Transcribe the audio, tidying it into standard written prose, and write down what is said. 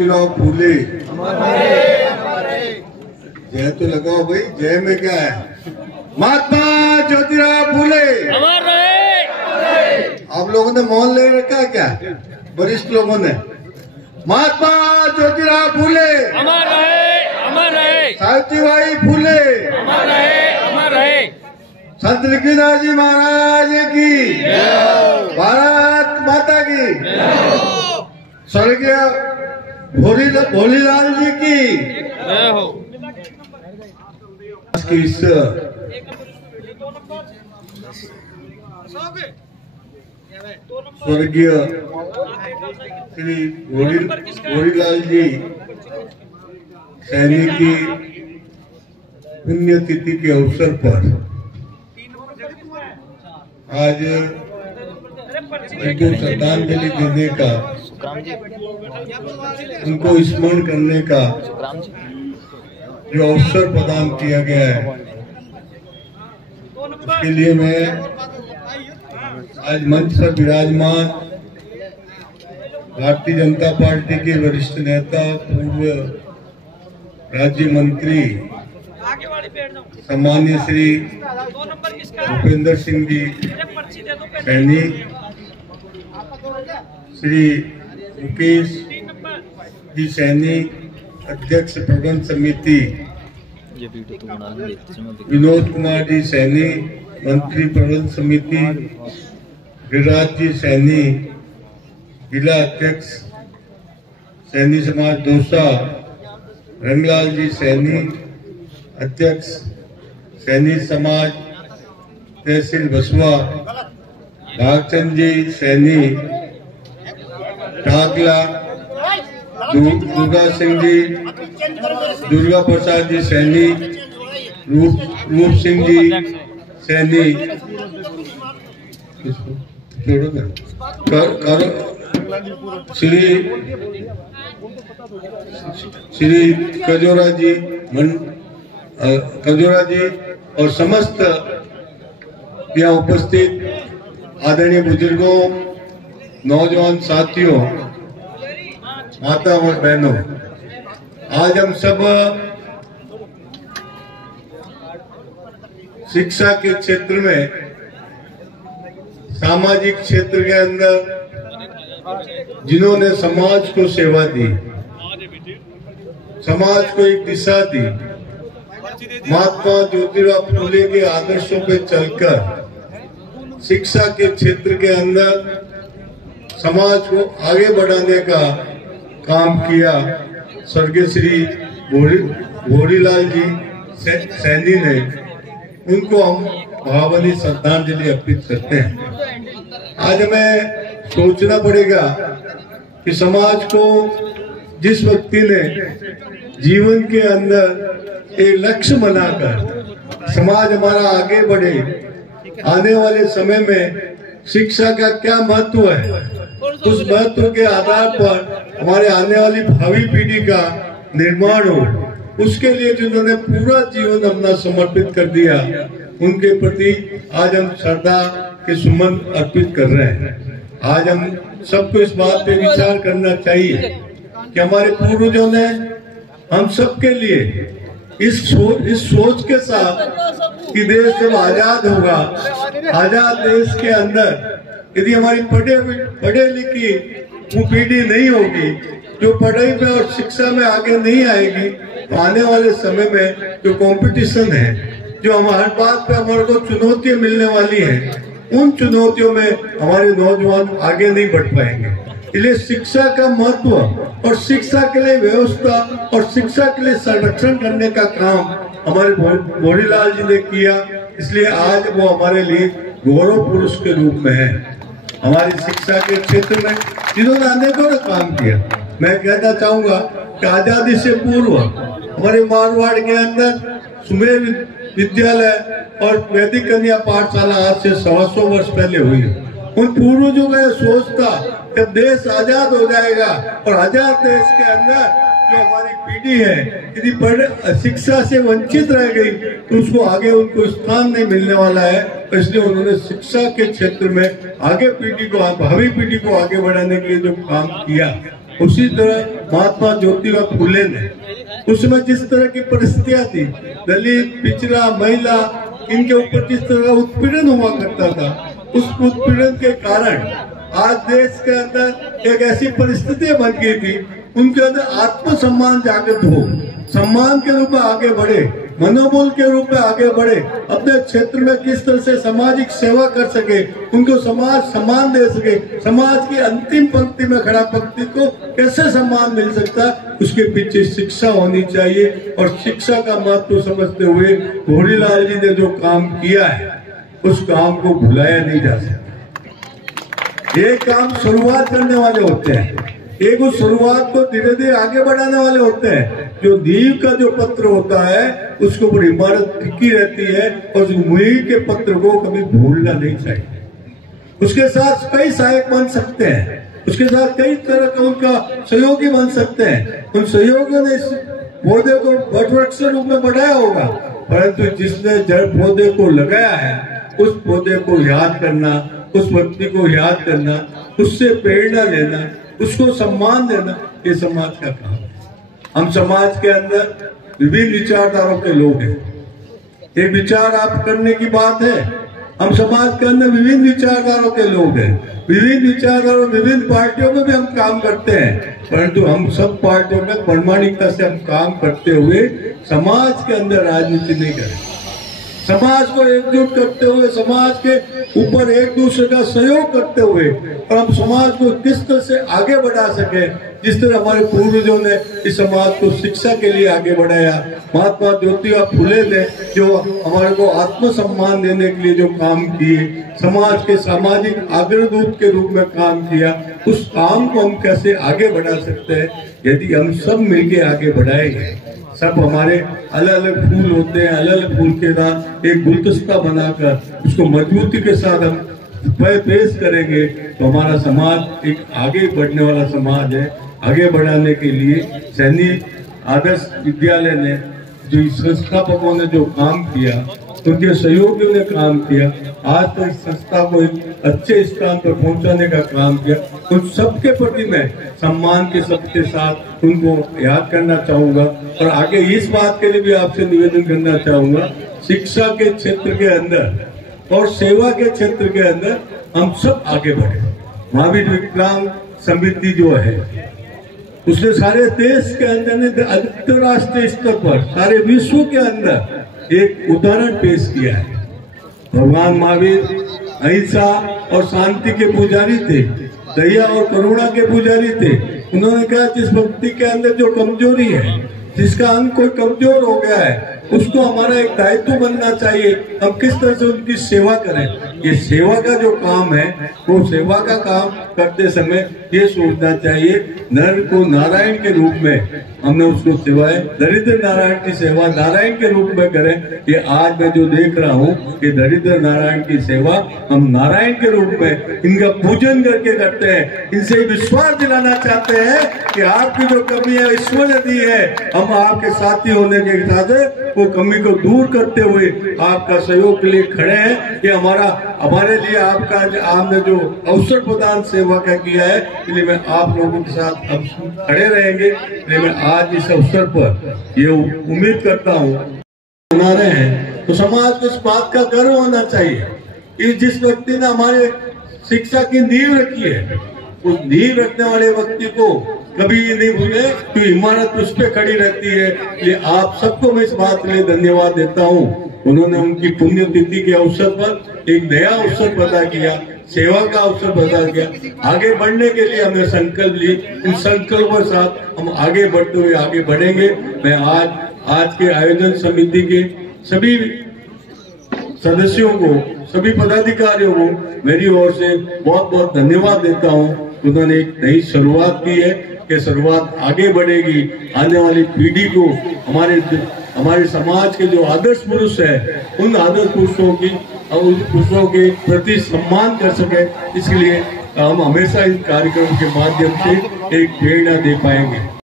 ज्योतिराव फूले। जय तो लगाओ भाई, जय में क्या है? महात्मा ज्योतिराव फूले अमर रहे। आप लोगों ने मौन ले रखा क्या? वरिष्ठ लोगों ने। महात्मा ज्योतिराव फूले अमर रहे, अमर रहे। सावित्रीबाई फूले अमर रहे, अमर रहे। संत लक्ष्मीदास जी महाराज की, भारत माता की, स्वर्गीय भोलीलाल जी की जय हो। इस स्वर्गीय श्री भोलीलाल जी सैनी की पुण्यतिथि के अवसर पर आज उनको श्रद्धांजलि देने का, उनको स्मरण करने का जो अवसर प्रदान किया गया है, उसके लिए मैं आज मंच पर विराजमान भारतीय जनता पार्टी के वरिष्ठ नेता, पूर्व राज्य मंत्री सम्मान्य श्री भूपेंद्र सिंह जी सैनी, श्री मुकेश जी सैनी अध्यक्ष प्रबंध समिति, विनोद कुमार जी सैनी मंत्री प्रबंध समिति, गिरिराज जी सैनी जिला अध्यक्ष सैनी समाज दौसा, रंगलाल जी सैनी अध्यक्ष सैनी समाज तहसील बसवा, भागचंद जी सैनी ठाकला, दुर्गा सिंह जी, दुर्गा प्रसाद जी सैनी, रूप सिंह जी सैनी, श्री कजोरा जी और समस्त यहाँ उपस्थित आदरणीय बुजुर्गों, नौजवान साथियों, माता और बहनों, आज हम सब शिक्षा के क्षेत्र में, सामाजिक क्षेत्र के अंदर जिन्होंने समाज को सेवा दी, समाज को एक दिशा दी, महात्मा ज्योतिराव फूले के आदर्शों पे चलकर शिक्षा के क्षेत्र के अंदर समाज को आगे बढ़ाने का काम किया, स्वर्गीय श्री भोलीलाल जी सैनी ने, उनको हम भावनीय श्रद्धांजलि अर्पित करते हैं। आज हमें सोचना पड़ेगा कि समाज को जिस व्यक्ति ने जीवन के अंदर एक लक्ष्य बनाकर समाज हमारा आगे बढ़े, आने वाले समय में शिक्षा का क्या महत्व है, उस महत्व के आधार पर हमारे आने वाली भावी पीढ़ी का निर्माण हो, उसके लिए जिन्होंने पूरा जीवन अपना समर्पित कर दिया, उनके प्रति आज हम श्रद्धा के सुमन अर्पित कर रहे हैं। आज हम सबको इस बात पे विचार करना चाहिए कि हमारे पूर्वजों ने हम सबके लिए इस सोच के साथ कि देश जब आजाद होगा, आजाद देश के अंदर यदि हमारी पढ़े लिखी वो पीढ़ी नहीं होगी, जो पढ़ाई में और शिक्षा में आगे नहीं आएगी, तो आने वाले समय में जो कंपटीशन है, जो हर बात पे हमारे को चुनौतियां मिलने वाली हैं, उन चुनौतियों में हमारे नौजवान आगे नहीं बढ़ पाएंगे। इसलिए शिक्षा का महत्व और शिक्षा के लिए व्यवस्था और शिक्षा के लिए संरक्षण करने का काम हमारे भोलीलाल जी ने किया, इसलिए आज वो हमारे लिए गौरव पुरुष के रूप में है। हमारी शिक्षा के क्षेत्र में जिन्होंने अनेकों काम किया, मैं कहना चाहूंगा कि आजादी से पूर्व हमारे मारवाड़ के अंदर सुमेर विद्यालय और वैदिक कन्या पाठशाला आज से 125 वर्ष पहले हुई। उन पूर्वजों का सोच था जब देश आजाद हो जाएगा और आजाद देश के अंदर जो हमारी पीढ़ी है यदि शिक्षा से वंचित रह गई तो उसको आगे उनको स्थान नहीं मिलने वाला है, इसलिए उन्होंने शिक्षा के क्षेत्र में आगे पीढ़ी को, भावी पीढ़ी को आगे बढ़ाने के लिए जो काम किया, उसी तरह महात्मा ज्योतिबा फुले ने उसमें जिस तरह की परिस्थितियां थी, दलित, पिछड़ा, महिला, इनके ऊपर जिस तरह का उत्पीड़न हुआ करता था, उस उत्पीड़न के कारण आज देश के अंदर एक ऐसी परिस्थिति बन गई थी, उनके अंदर आत्मसम्मान जागृत हो, सम्मान के रूप में आगे बढ़े, मनोबल के रूप में आगे बढ़े, अपने क्षेत्र में किस तरह से सामाजिक सेवा कर सके, उनको समाज सम्मान दे सके, समाज की अंतिम पंक्ति में खड़ा व्यक्ति को कैसे सम्मान मिल सकता है, उसके पीछे शिक्षा होनी चाहिए। और शिक्षा का महत्व समझते हुए होरीलाल जी ने जो काम किया है, उस काम को भुलाया नहीं जा सकता। ये काम शुरुआत करने वाले होते हैं, एक उस शुरुआत को धीरे धीरे आगे बढ़ाने वाले होते हैं। जो नींव का जो पत्र होता है, उसके ऊपर इमारत टिकी रहती है, और उस नींव के पत्र को कभी भूलना नहीं चाहिए। उसके साथ कई सहायक बन सकते हैं, उसके साथ कई तरह का उनका सहयोगी बन सकते हैं। उन सहयोगियों ने इस पौधे को वटवृक्ष के रूप में बढ़ाया होगा, परंतु जिसने जड़ पौधे को लगाया है, उस पौधे को याद करना, उस व्यक्ति को याद करना, उससे प्रेरणा लेना, उसको सम्मान देना, ये समाज का काम है। हम समाज के अंदर विभिन्न विचारधारों के लोग हैं। ये विचार आप करने की बात है। हम समाज के अंदर विभिन्न विचारधारों के लोग हैं, विभिन्न विचारधारों, विभिन्न पार्टियों में भी हम काम करते हैं, परंतु हम सब पार्टियों में प्रामाणिकता से हम काम करते हुए समाज के अंदर राजनीति नहीं करें। समाज को एकजुट करते हुए, समाज के ऊपर एक दूसरे का सहयोग करते हुए, और हम समाज को किस तरह से आगे बढ़ा सके, जिस तरह हमारे पूर्वजों ने इस समाज को शिक्षा के लिए आगे बढ़ाया, महात्मा ज्योतिबा फुले ने जो हमारे को आत्मसम्मान देने के लिए जो काम किए, समाज के सामाजिक अग्रदूत के रूप में काम किया, उस काम को हम कैसे आगे बढ़ा सकते हैं, यदि हम सब मिलके आगे बढ़ाएंगे। सब हमारे अलग अलग फूल होते हैं, अलग अलग फूल के साथ एक गुलदस्ता बनाकर उसको मजबूती के साथ हम पेश करेंगे, तो हमारा समाज एक आगे बढ़ने वाला समाज है। आगे बढ़ाने के लिए सैनिक आदर्श विद्यालय ने, जो संस्थापकों ने जो काम किया, उनके सहयोगियों ने काम किया, आज तक इस संस्था को एक अच्छे स्थान पर पहुंचाने का काम किया, उन सबके प्रति मैं सम्मान के सबके साथ उनको याद करना चाहूंगा। और आगे इस बात के लिए भी आपसे निवेदन करना चाहूंगा, शिक्षा के क्षेत्र के अंदर और सेवा के क्षेत्र के अंदर हम सब आगे बढ़े। महावीर विकलांग समिति जो है, उसने सारे देश के अंदर, अंतर्राष्ट्रीय स्तर पर, सारे विश्व के अंदर एक उदाहरण पेश किया है। भगवान महावीर अहिंसा और शांति के पुजारी थे, दया और करुणा के पुजारी थे। उन्होंने कहा, जिस व्यक्ति के अंदर जो कमजोरी है, जिसका अंग कोई कमजोर हो गया है, उसको हमारा एक दायित्व बनना चाहिए, हम किस तरह से उनकी सेवा करें। ये सेवा का जो काम है, वो सेवा का काम करते समय ये सोचना चाहिए, नर को नारायण के रूप में हमने उसको सेवाएं, दरिद्र नारायण की सेवा नारायण के रूप में करें। ये आज मैं जो देख रहा हूँ, ये दरिद्र नारायण की सेवा हम नारायण के रूप में इनका पूजन करके करते हैं। इनसे विश्वास दिलाना चाहते हैं कि आपकी जो कमी है, ईश्वर ने दी है, हम आपके साथी होने के साथ वो कमी को दूर करते हुए आपका सहयोग के लिए खड़े हैं। ये हमारे लिए आपका आपने जो अवसर प्रदान सेवा का किया है, इसलिए मैं आप लोगों के साथ हम खड़े रहेंगे। इसलिए मैं आज इस अवसर पर ये उम्मीद करता हूँ, बना रहे हैं तो समाज को इस बात का गर्व होना चाहिए कि जिस व्यक्ति ने हमारे शिक्षा की नींव रखी है, उस नींव रखने वाले व्यक्ति को कभी नहीं भूले कि इमारत उस पे खड़ी रहती है। ये आप सबको मैं इस बात के लिए धन्यवाद देता हूँ। उन्होंने उनकी पुण्यतिथि के अवसर पर एक नया अवसर पैदा किया, सेवा का अवसर पैदा किया। आगे बढ़ने के लिए हमने संकल्प लिए, इन संकल्पों के साथ हम आगे बढ़ते हुए आगे बढ़ेंगे। मैं आज के आयोजन समिति के सभी सदस्यों को, सभी पदाधिकारियों को मेरी ओर से बहुत बहुत धन्यवाद देता हूँ। उन्होंने एक नई शुरुआत की है कि शुरुआत आगे बढ़ेगी, आने वाली पीढ़ी को हमारे समाज के जो आदर्श पुरुष है, उन आदर्श पुरुषों की और उन पुरुषों के प्रति सम्मान कर सके, इसके लिए हम हमेशा इस कार्यक्रम के माध्यम से एक प्रेरणा दे पाएंगे।